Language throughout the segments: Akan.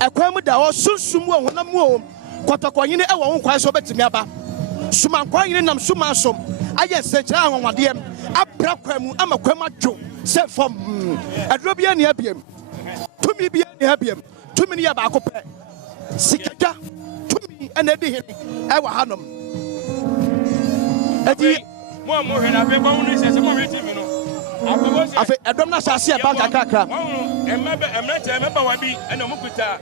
Ekwamu da o sunsumu o honam o kotokoyine e wo nkwan so betimi aba. Sumankwan nam sumansom aye sekira anwade abra kwamu ama kwamu adwo se fom adro bia ne abiem tumi bia ne abiem tumi ne ya ba ko pe sikaja tumi ene de hene e wa hanom edi mo hwe na be kwamu ne se mo hwe tv no afi Adom na sase e banka krakra emrete meba wa bi ene mo kuta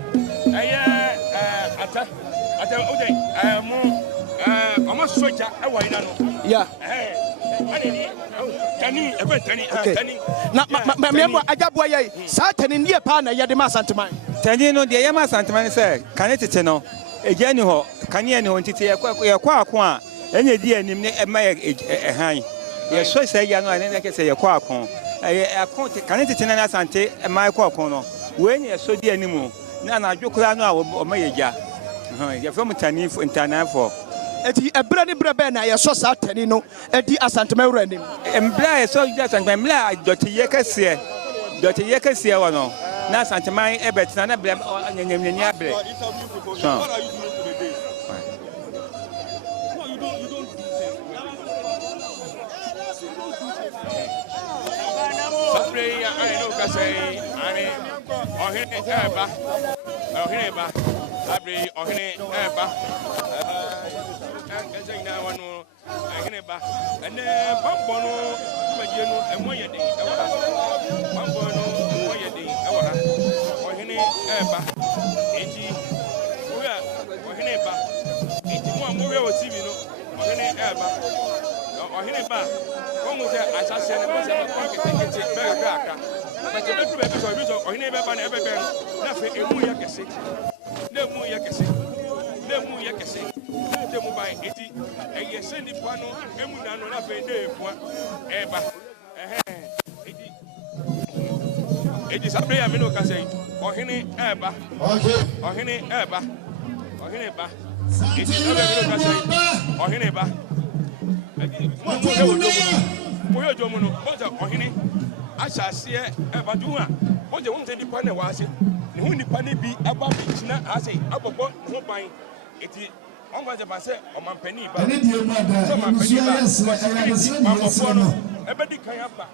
aye ata ode mo Ama soja ewa ina no. Yeah. Tani ebe tani tani. Na me ajabo ye. Sa tani nie pa na ye de ma Asante Man. Tani no de ye ma Asante Man say kan tete no. Eja ni ho, kan ye ni ho tete ye kwa ako a enye di anim ne e ma han. Ye so say ya no ane na ke say ye kwa ako. Ako kan tete na Asante e ma kwa ako no. We ni so di anim na na adwokura no a o ma ye ja. Ye from tani intana for eti ebra ni brebe na ye so sa tani no edi Asante Man wura nim embra ye so Asante Man mla dotiye kase wo no na Asante Man e betina na bre nyanyamnyani abre so Sabre ya ai no kase ani ohene eba sabre ohene eba ina wanu ahene ba ene pambo no maje no emoye den ewara pambo no emoye den ewara ohene eba enti oya ohene ba enti mo amowe o tv no ohene eba ohene ba wonu se asase ne mo se ba kete be aka but you do be so ohene ba na ebe na fe emu ya kese nemu ya kese temu bai eti eye sendi pano emu na no na fe de po eba eti sabre ya me no ka sei ohene eba ohene ba eti sabre me no ka sei ohene ba mo yo jomo no oja ohene asase eba du a oje won sendi pano wa ase ne hu nipa ne bi aba bi kina ase abobo ho ban eti on va se o mampani ba ene die ma da so mampani ba mamofo no ebe di kan aba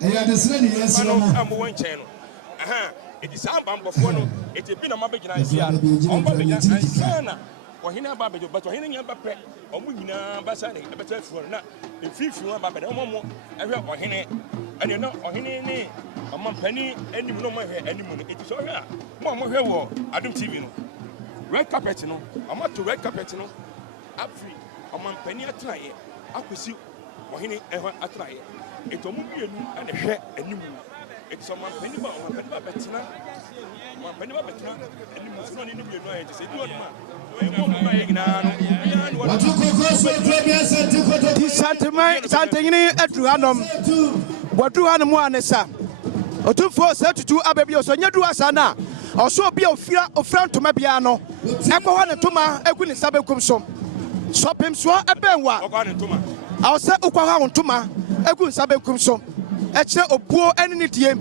eya de sene ni yes no ambo wanchen no eti sa mamofo no eti bi na mabegina nsia on ba begina nsia na ohine aba bejo but ohine nya ba pe omu nyina ba sa ne ebe ta fuo na efifi wa ba be omo mo ehwe ohine ene no ohine ni mampani enim no mo hwe enim no eti so hwe a mo hwe wo Adom TV no red carpet no amato red carpet no afri amampani atraye akosi ohine ehwa atraye etomu bienu ane hwe animu etso amampani ba betina animu so ne bienu aye se di oduma ma yegina no Asante nyini adru hanom bodu hanom anesa Otumfuo Osei Tutu abebi oso nyedu asana oso bia ofra ntoma bia no ekwo ho ne toma egu ne sabekum so sopem so ebenwa awse ukwa ho ntoma egu sabekum so eche obuo enini die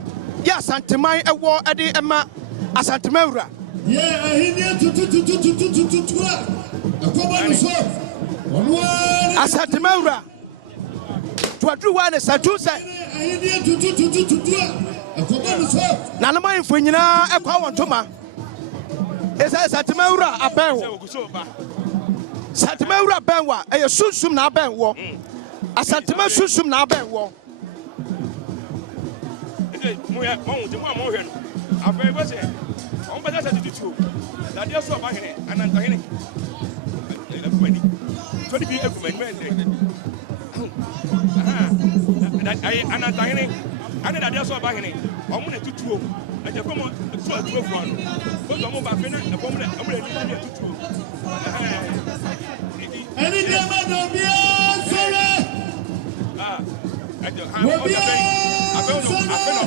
ya Asante Man ewo ede ema Asante Man wura ye ahinie tutu akoba no so onwa Asante Man wura tuadru wa ne satu se ahinie tutu akoba no so na na man fo nyina ekwa ho ntoma esa Asante Man wura abenwo Asante Man wura benwa eye sunsum na abenwo Asante Man sunsum na abenwo moya mo de mo hwe no abai bo se on ba sa tutu na dia so ba hene ananta hene ekumani so di bi ekumani men ai ananta hene ana na dia so ba hene o mo na tutu o e je ko mo so tutu fo no bo so mo ba fe na e bo mo na ni tutu ani dia ma do bia sore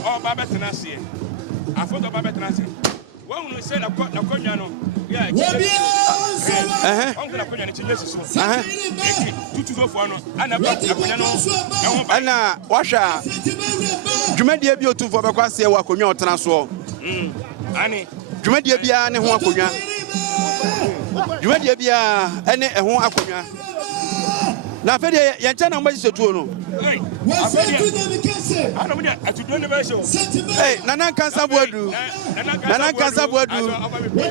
all Babetina see. I thought about Babetina. One will say, I got no conyano. Yeah, I'm going to put in to go for no. Anna, Washa, you made the Otumfuo Osei Tutu for Annie, dwumadie bia ne ho akonwa dwumadie bia ene ho akonwa na afede ye nche na mbaji setuo no nana kansa boadu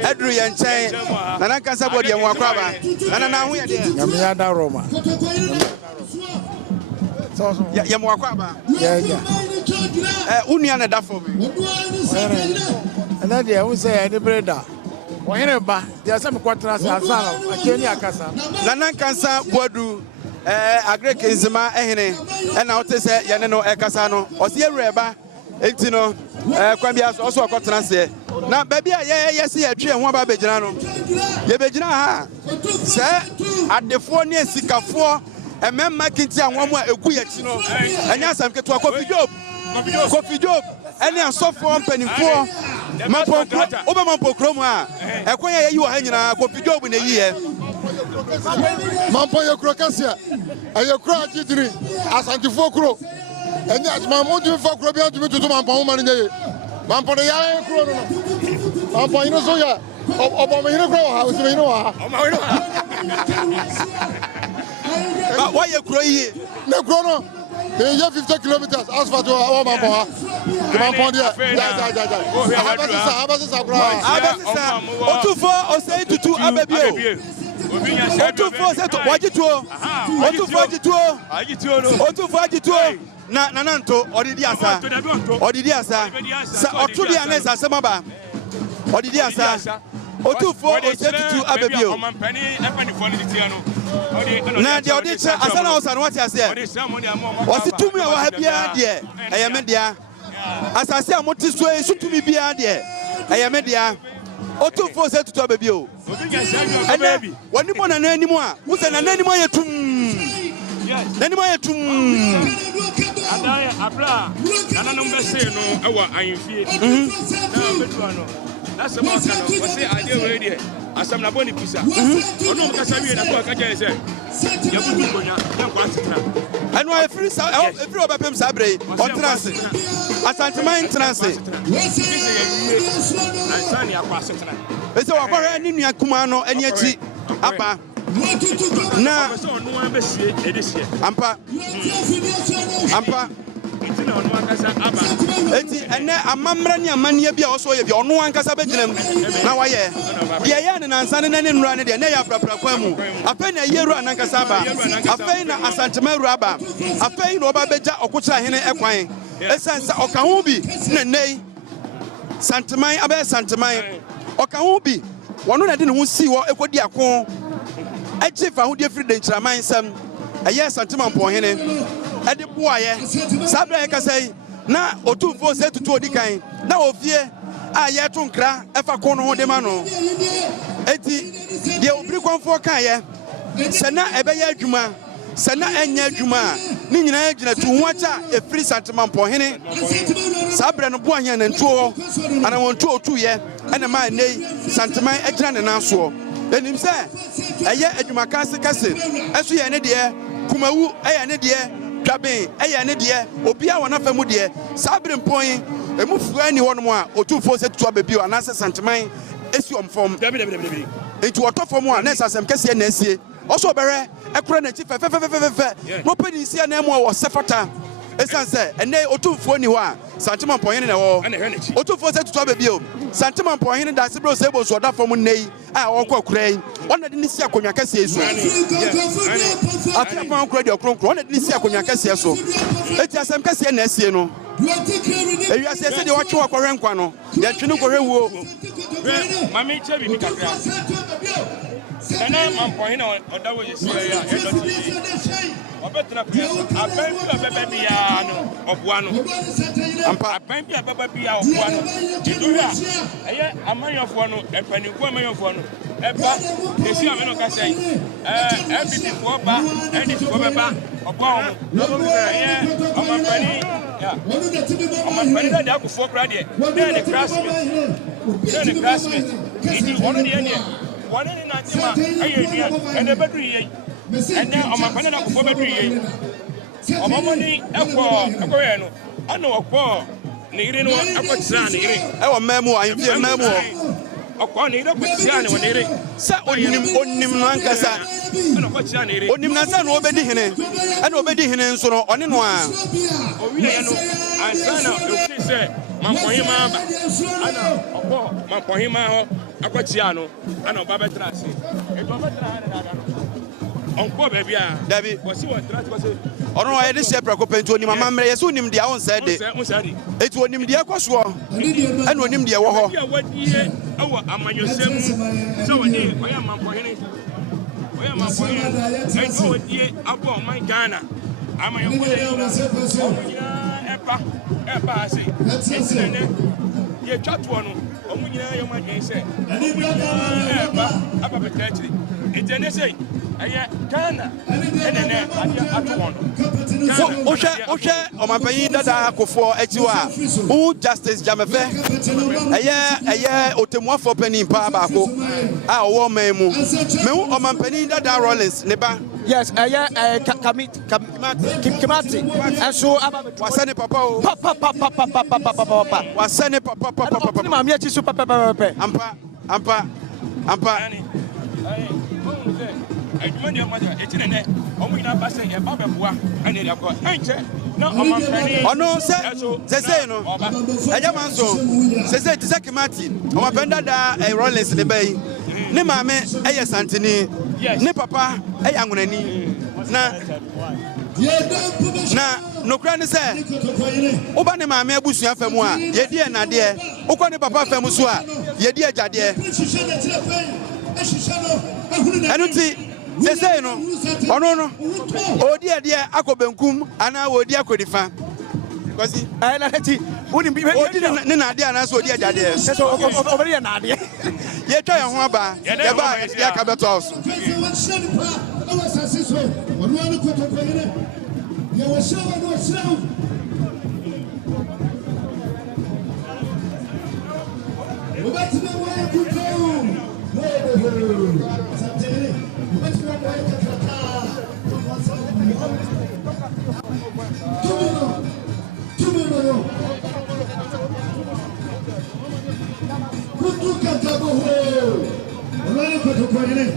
adru ye nche nana kansa boadu ye ho akwaba nana na ho ye de nyame ya da Roma ye mo akwaba unia na da for me na de wo say any brother ohene ba de asem kwatra sa asana akeni akasa nana kansa boadu agrek nzima ehene na wote se ye ne no ekasa no o se ewreba enti no kwa bia so okotena se na ba bia ye se ye twe ho ba begina no ye begina ha se adefo ne esikafo ememma kinti anwo mu egu ye chi no enya asam keto Kofi Job ene asofo mpanimfo mapokro oba mampokro mu a ekon ye yi wo ha nyina Kofi Job ne yi ye Mampo yekro kasia ayekro ajidiri asantifo kro enya mamudu fo kro bia tumi tutu mampo ma nye mampo de ya kro no mampo ino so ya obo me ino kro ha o se me ino ha ba wa yekro yi ne kro no e ye 50 kilometers asphalt o mampo ha ke mampo dia abasa kro Otumfuo Osei Tutu abebio Otumfuo Osei Tutu wajituo Otumfuo ajituo na nananto odidi asa sa otudi anesa semaba odidi asa Otumfuo Osei Tutu abebio na de odiche asa na osa no wati ase wasi tumi a wa ha bia de eyemedia asase a moti so sutumi bia de eyemedia Otumfuo Osei Tutu abebio ene wani mo na nanimu a wo se na nanimu ayetum nanimu ayetum adaya abla nana no mbese no ewa ayefie na bedu ano na se ma kana wo se ade we de asam na boni pisa ono mkasa wie na ko akaja ese ya butu konya ya kwa asetna eno efiri obapem sabre o trance Asante Mamponghene ansani akwa asetna ese wakore ni nua kuma no eni achi apa na ono ambesie edesie ampa itina ono akasa aba enti ene amamra ni amania bia oso ye bia ono ankasa beginam na waye bia ya ne nansane na ne nura ne de ne ya prapra kwa mu afa na yeru anankasa aba afa na Asante Mamponghene aba afa na oba beja okotra hene ekwan esansa okahu bi na nei santeman abe santeman okahu bi wono na de ne ho si wo ekodi akon achifa ho de free de nchiraman sam eye Asante Mamponghene ede boaye sabra e kasai na Otumfuo Osei Tutu odikan na ofie a ye to nkra efa kon no ho de ma no enti de obri konfo kan ye se na ebe ye adwuma se na enya adwuma ni nyina agina tu ho acha e free Asante Mamponghene sabra no boahia na ntuo ana wontu otu ye ene ma nei santeman agina ne nanso enim se eye adwuma kase esu ye ne de kumawu eye ne de twaben eye ne de obi a wona famu de sabre mpon emufu ani wono a Otumfuo Osei Tutu abebio anase santeman esi omfom enti wotofom a na sasem kese na esie oso bere ekura na chi fe no pedi sia na emu wo sefata esanse ene Otumfuo ni ho a Asante Mamponghene na wo Otumfuo Osei Tutu abebio Asante Mamponghene da sebro sebo so da fom nei a wo kwa kurai ona de ni sia konwa kese esu afia pa nkura de okronkro ona de ni sia konwa kese eso eti asem kese na esie no ewi ase se de wo twe akọhwe nkwa no de twenu kọhwe wuo mami chebi mi kakra Nana Mamponghene odawo yesi ya edoti obetra press aban bi ya no oboa no ampa aban bi ababa bi ya oboa no idura eye amanyofo no epaninku amanyofo no eba esi ameno ka sei FPP fo ba NDC fo beba oboa mo eye amampani ya amampani da akufo kra de the classmate idi wono de ene one in Natima, and the battery, and now on my panel for battery. On my money, I know a poor, needing one, I was sunny. Our memo, I feel memo. okwane ire kwatia ne wonere sa onim no ankasa na kwatia ne ire onim na sa no obedi hene ana obedi hene nso no one no a owiye no ansana ofi se Mamponghene aba ana obo Mamponghene ho akwatia no ana oba betra ase edo betra ha ne dada no onko ba bia David wasi won tra ko se ono wa yede se prako penti onim amamre yeso onim dia won se de eti onim dia kwaso ana onim dia wo ho ya wadie awo amanyosem se wodi oya Mamponghene enti wadie abo man Ghana amanyosem eba ase enti ye twatwo no omunyina yo madwen se eba aba betachiri enti ne sei aye Ghana enene atwon ohwe omapanyin dada akofo ajiwa u justice jamefe aye otemuafo panin pa baako a owo memu mehu omapanyin dada Rollins ne ba yes Kimati enso aba wasane papa o papa wasane papa ni mama echi so papa ampa adwuma ne amaja etinene omunyina base e ba beboa ane ria ko enche na omampani ono se no eja manso se tisaki Martin omapenda da Rollins ne bayi ne maame eye santini ne papa eye anwonani na nokra ne se oba ne maame abusua famu a yedi enade ukọ ne papa famu so a yedi ajade enuti sese no ono no odi ade akobenkum ana odi akodifa kwasi na heti odi ne na ade ana so odi ajade sese obere ya na ade ye twa ye ho aba ye ba ya ka beto house Asante Mamponghene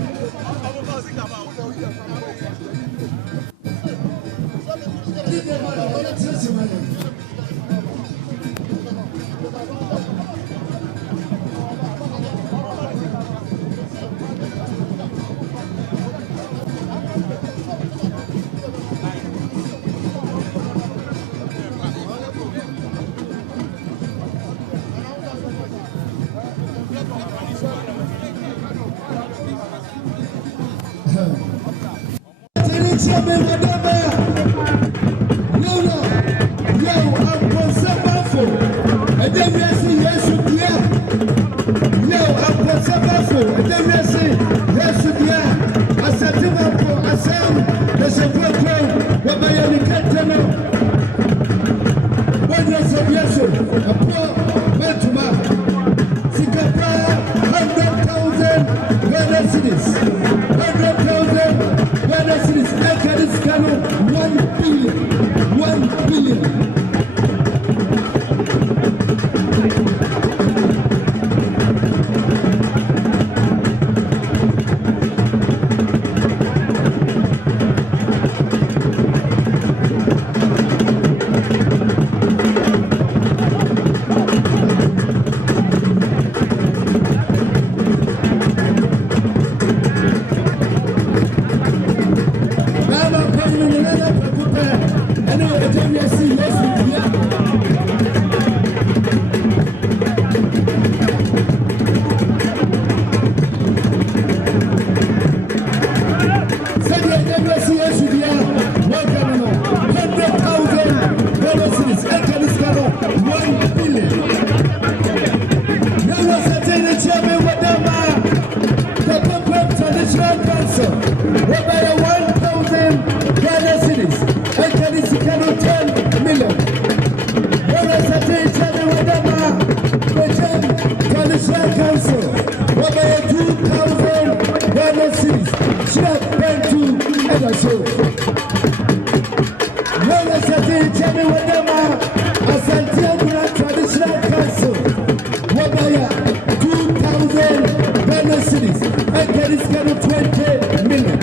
traditional council. Wabaya 2,000 100 cities and get it scheduled 20 million.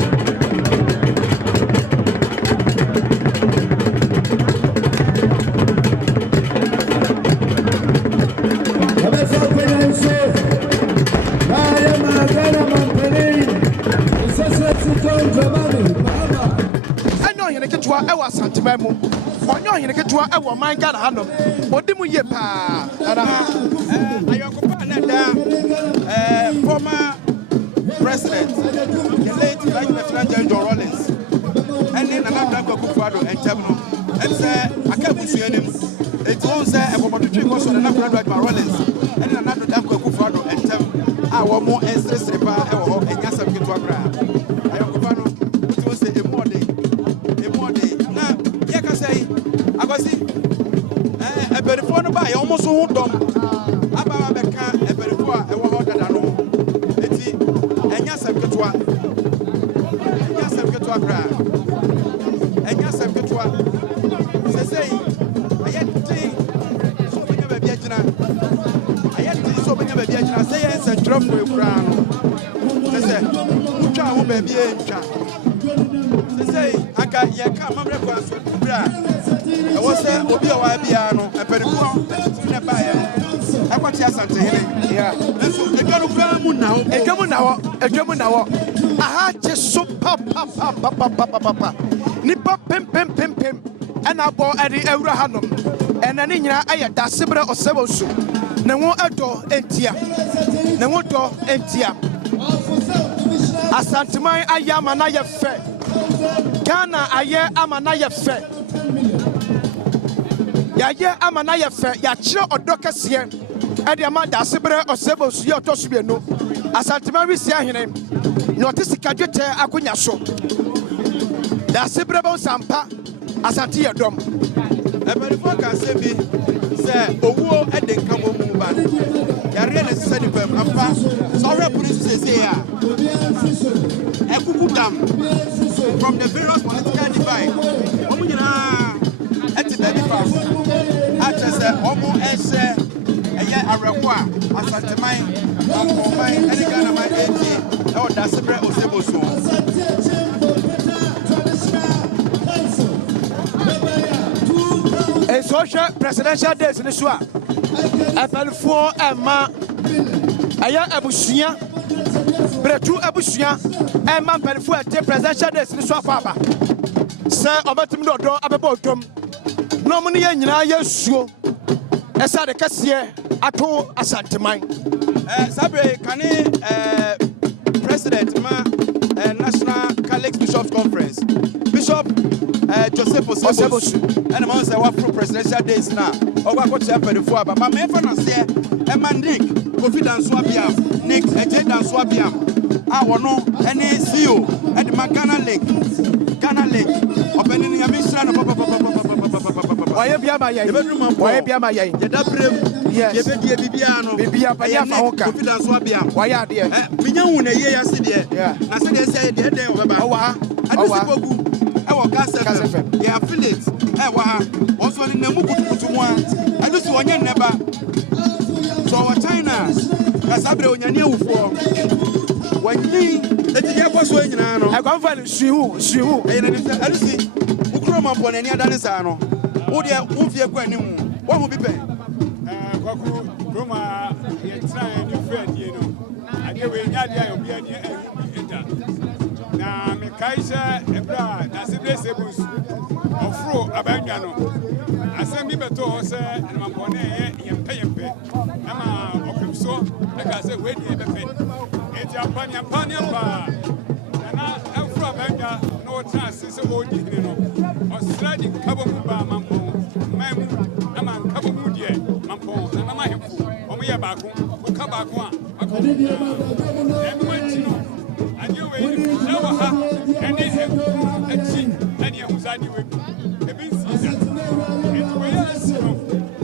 Asante Mamponghene onyo hene ketua e wo man Ghana hanom odimu ye pa ayokopa na da former president the late Vice President John Rawlings and then another Otumfuo Osei no and say akabusuanim it won say e bobo twetwe ko so na another John Rawlings and then another Otumfuo Osei a wo mo esresre pa e wo ho enya sam ketua bra ayokopa no it won say emode a very fun by almost all dom. Abba Becca, a very poor, a woman that I know. Eti, and yes, I'm good to yes, I'm good to a crowd. And yes, I'm good to say, I had to think so many of a Vietnam. I had to think so many of a Vietnam. Say, yes, and drum to a crown. They say, who child will be a child. They say, I got your camera. I was there, Obi Wabiano, a very poor, in a buyer. I want Asante. Yeah, a Garukamu now, a German now. I had just so papa, Nippa pim, and I bought at the Eurahanum, and an India, I had that Sibra or Sevosu. No ador entia, no door entia. Asante Mai, I am an aya fair. Ghana, I am an aya fair. Ya amanaya fe ya chiro odokase e de ma da sebre osebo su ya tosu no Asante Mari si ahene no tisika dwete akonya so da sebre bon sampa Asante Adom e beri fo ka se bi se owuo e de nkabo mu ba ya re na se ni pam ampa so re police say ya e kuku dam from the various political divide omu nyina eti da bi fa atese omo ese eye areko a Asante Mamponghene ene Ghana man eti e o da sebre oseboso e social presidential days ni so a apelfo ema aya abusua bretu abusua ema apelfo ete presidential days ni so afa aba se obatim do abeba otom no mo ne nyina yesuo esa de kase ato Asante Man sabre kane president ma National Catholic Bishops Conference Bishop Joseph Osei and man say wa pro presidential days na ogwa ko che pedefo aba ma me fa na se e ma Nick confidence wa bia Nick agenda so bia a wono ene CEO e de Ghana Lake opening ya misra na waye bia ma yayi ye da brem ye be die bibia no bibia pa ya fa hoka confidence wa bia waye ade minya hu na ye ya se de na se de se de de obeba owa adisipogu e wo Gas FM ye affiliate e wa ha also ni na mu kutukutu mu a adisi wonye neba so wa China kasabre onyane awufo wani eti ye kwaso nyina no e konfa ni shihu e na ni adisi ukuro Mamponghene adane sa no wo de wo fie kwa anim wo hu bi pen kwaku roma ye try ni friend ye no ade we nya dia obi ani eta na me kaisa ebra na sebre sebus ofro abanwa no asem bi beto ho se Mamponghene ye yempe ama okrimso e ka se we die be fe eti apanya pa na ofro abanwa no chance se o di ni no o sliding kabo mu ba Mamponghene ama kabo mu die Mamponghene na ma hemfu o mu ye baako o ka baako a akọ emwanti no anye we ni na wa ha ene echi ene ehuzadi we ebi nsi eti we ya si no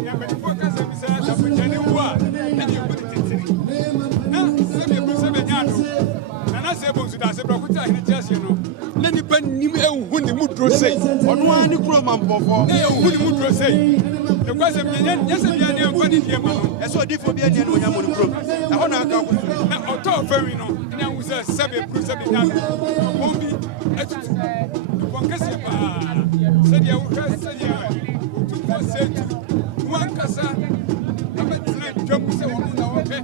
ya be fo ka se bi sa ta bu jani wa ene ebu titiri na se be bu se be nyaado na se bo su da se bro ko ta hini chase no na ni ba nim ehu ni mudro sei ono ani kuro Mamponghene ehu ni mudro sei the question yes ya ne ko ni die ma no e so difo bi ani no nya mo kuro na ho na aka ko na oto very no. Now we say 7 plus 7 now. Mombi, one case said you said you Otumfuo one casa. I'm a jump say one okay.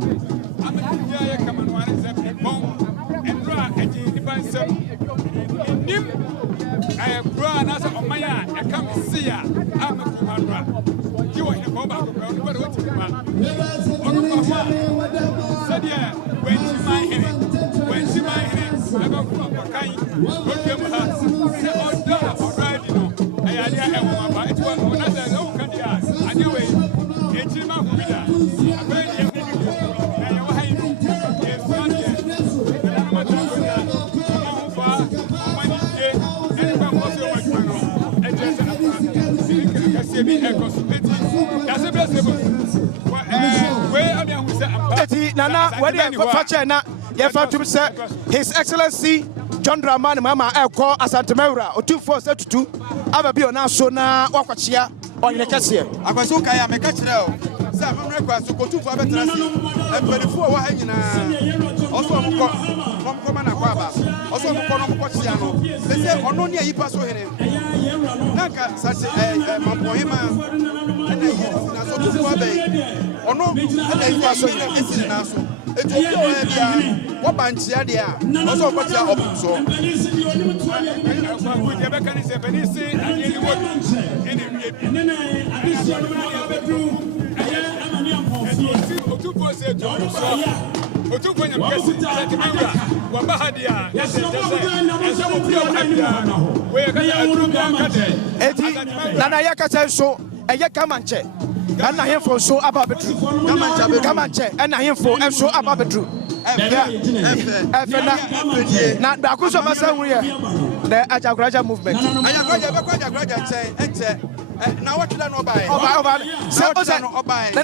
I'm a yeah come on one is a bomb and draw a divine seven. Nim I grow an answer on my I come see ya. I'm a commander. You want to go back to what you want. Said yeah, when she my head, I go from a kind. What you have said, oh, alright, you know. I it was another no candia. Anyway, it's in my vida. Nana, His Excellency John Dramani Mama Elko Asante Otumfuo Osei Tutu ababi ona so na wakwachia onye kese akwaso kaya meka kireo se afamre kwaso Otumfuo abetrasi empelifo wa ha nyina oso omko na kwaba oso omko no mkochia no se ono ne yipa so hene naka sase Mamponghene na yi na so Otumfuo abai ono na yipa so hene esi na so Ethiopia wa bia wo banchia de a oso okotia obuso Nana yakasa so eye kamanche na hemfo so ababetru kamanche na hemfo so ababetru na bakuso basa wure the Ajagraja movement Ajagraja ente na what no buy so no buy na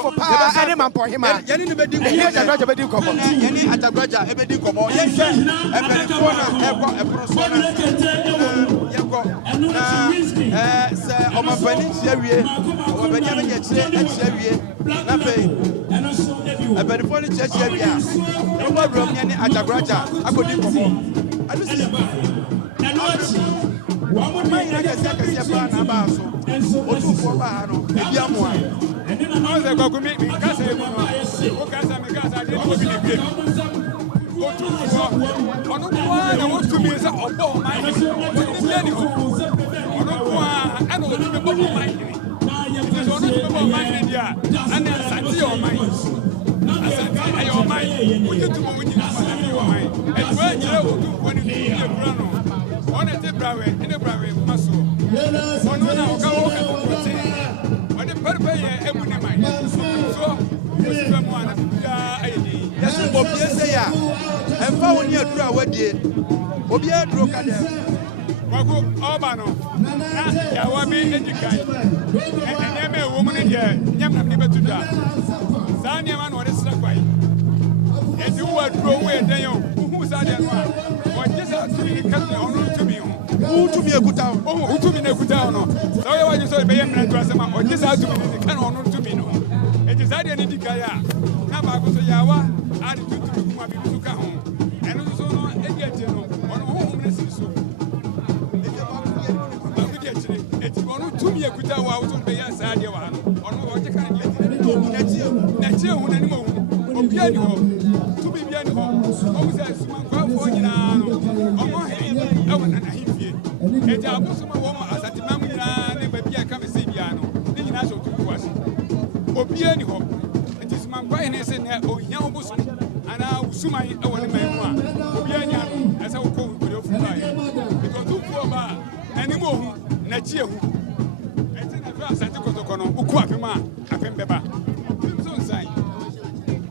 for power any Mamponghene yani ni bedi Ajagraja bedi komo yani Ajagraja e bedi komo yense e bedi ko na eproso na yeko na se o mafani chiawie o bedi amenye chiawie na pe e bedi fo ni chiawie a no problem yani Ajagraja akodi komo adu si Why not get a basso? Otumfuo ba no, ebi amoa. I was going to make me because I didn't believe. I want to be a ball mine. I know the ball mine. It is one of the ball mine, and Asante your mind. Asante your mind. We get to move with your mind. And where you go to when you need a brano. On a temporary, in a brave muscle. One on our go when the purple every night. So, someone, yes, Bob, yes, they are. And found your draw what did Obia broke at them. Wago Obano, Yawabi, educate. And a woman in here, Yam never to die. Sanya man, what is that way? And you were throw away, who's that one? Or just actually cutting on to me. Who to be a good town? Oh, who to be a good town? So I just saw a baby and dress or just out to be can honor to me. It is I didn't think I am. Now I go to Yawa, I did to my people to come home. And also, I get you on home. It's one to be a good town. I was on the outside. On what you can get. That's you anymore. To be behind home. Always as one for you now. I want to hear. It's a Muslim woman as at the Mamma, maybe I come and see piano. Then you know to us. Obiani home. It is Mamponghene and young Muslim, and I will sum I want to make one. Obiani, as I will call with your fire. Because two for bar, anymore, Nachi. And then I was at the Kotokono, Ukwapima, Apembeba.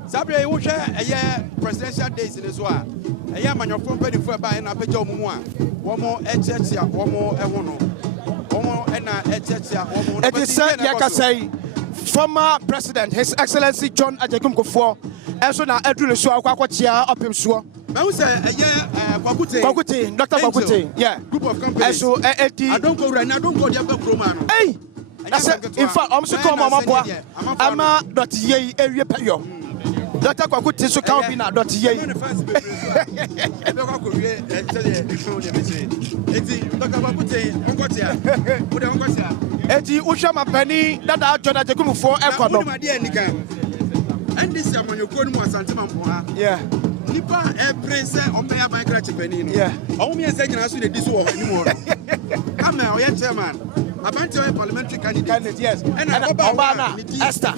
Sabre, we share a year presidential days in Israel. A year man, your phone paid for by an apejo mua. One more HHia, one more Ewono. One more HHia, one more. It is said, Yakasai, former President, His Excellency John Otumfuo, also now Edwin Shaw, Kwakwachia, up him sure. I would say a year, Kwakuti, Dr. Kwakuti, yeah. Group of companies. So, I don't go right now, don't go the Roman. Hey! In fact, I'm so called Mama, I'm not ye area payo. Dr. Kwaku Tisu Kaubina, Dr. Ye. Eti Ushama Penny, that I joined at the Kumu for Econo. And this is when you go to Asante Mamponghene. Yeah. Nipa prince on pay my crash penny. Yeah. Only a second I should this war anymore. I'm a chairman. About your parliamentary candidate. Yes. And Obama, Esther.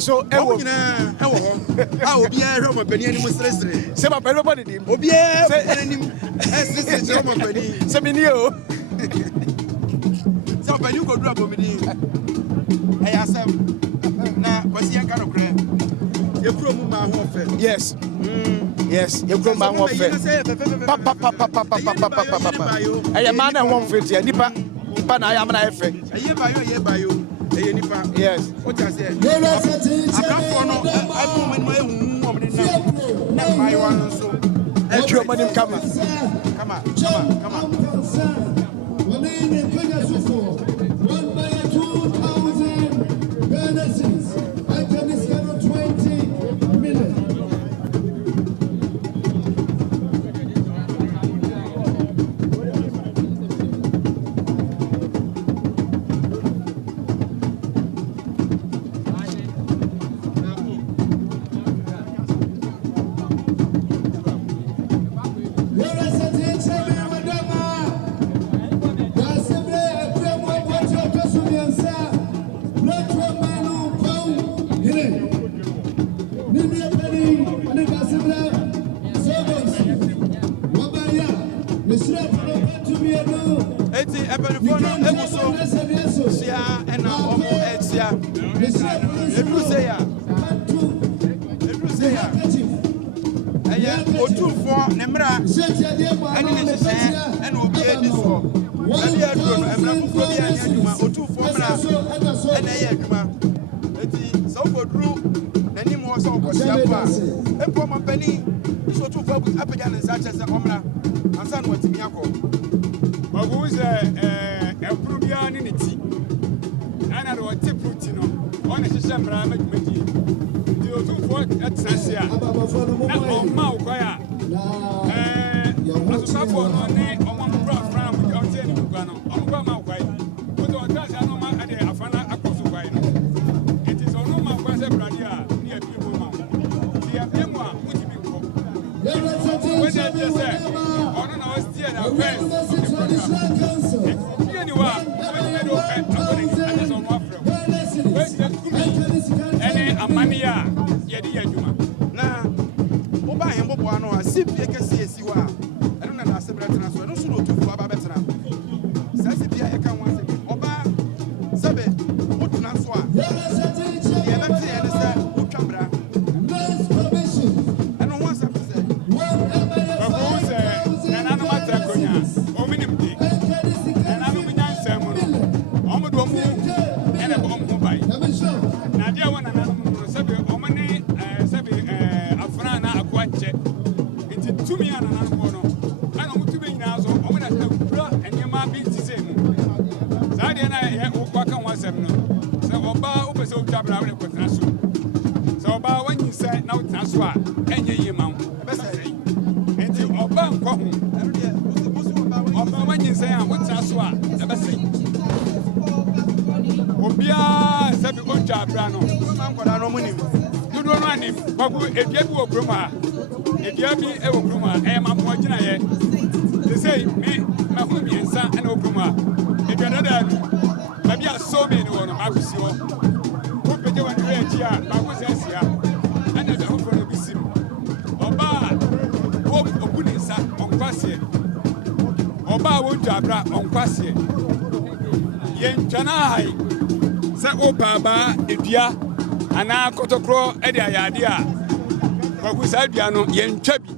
So I will be a Roman penny and was listening. Some of everybody. Obia, Roman penny. Seminio. So when you go drop on me, I asked him. Now, what's the kind of crap? You from my home. Yes. Yes, you from my home. Papa. I am man and 150. Nipa I am an affair. A year by you. Yes. What I said. I can't follow. I'm my woman. I want so. And your money come on. Come on. Otumfuo nemra ani ne sese ena obi edi so ani aduro no emra fufuo bi ani aduma Otumfuo mra ena ye aduma eti so koduru nani mo so okosia pa epo mapani so Otumfuo apega ne nsa chese omra ansa no watimi akọ ogu ze empru bi ani ne ti ana ro tiputi no ona hihye mra madumadi di Otumfuo etsense a na omma ukwaya asosafo no ne omma mbra fram bi onte ni bugwa no omma ma ukwaya oto otase no ma ade afana akoso kwaya no eti so no ma kwa se brade a ni abi bo ma ti abi mu a uti bi ko when they just say ono na ostie na fence ni wa when they do akoni ade so no afro when they kumi ene amania yedi yaduma na oba hembo bo ano a sipie kesi esi wa eno na asebra tena so eno so no Otumfuo aba betena sa sipie e kan wanse oba sebe otuna so a ye bete ye se otwabra eno wanse pese ogu se nana no mata konya ominimdi nana no nyansa mu no omodo mu ene bo mu bai na dia wana nana mu sebe omane sebe afra na akwanche enti tumi ana nana mu no ana mu tumi nyina so omana ta kura enyema bi tise mu sa dia na ye kwa kan wasem no se oba opese otwabra we ko tena so se oba wanyi se na otena so a enye yema wo enti oba nkɔ ho oba wanyi se a otena so a ebese obia sabi onja abra no ma nkoda no munim dodo no anim babu edua bi wo kroma edua bi e wo kroma e ma mo gina ye they say me ma hu bi ensa na wo kroma edua dada bi babi aso me no no ma kusi wo wo pege wa ne eji a ba ko se sia ana da ho fo bi sim oba wo obu ni nsa onkwase oba wo onja abra onkwase ye ntwana hai se opa ba edua ana kotokro e de ayade a kwaku sa dua no ye ntwa bi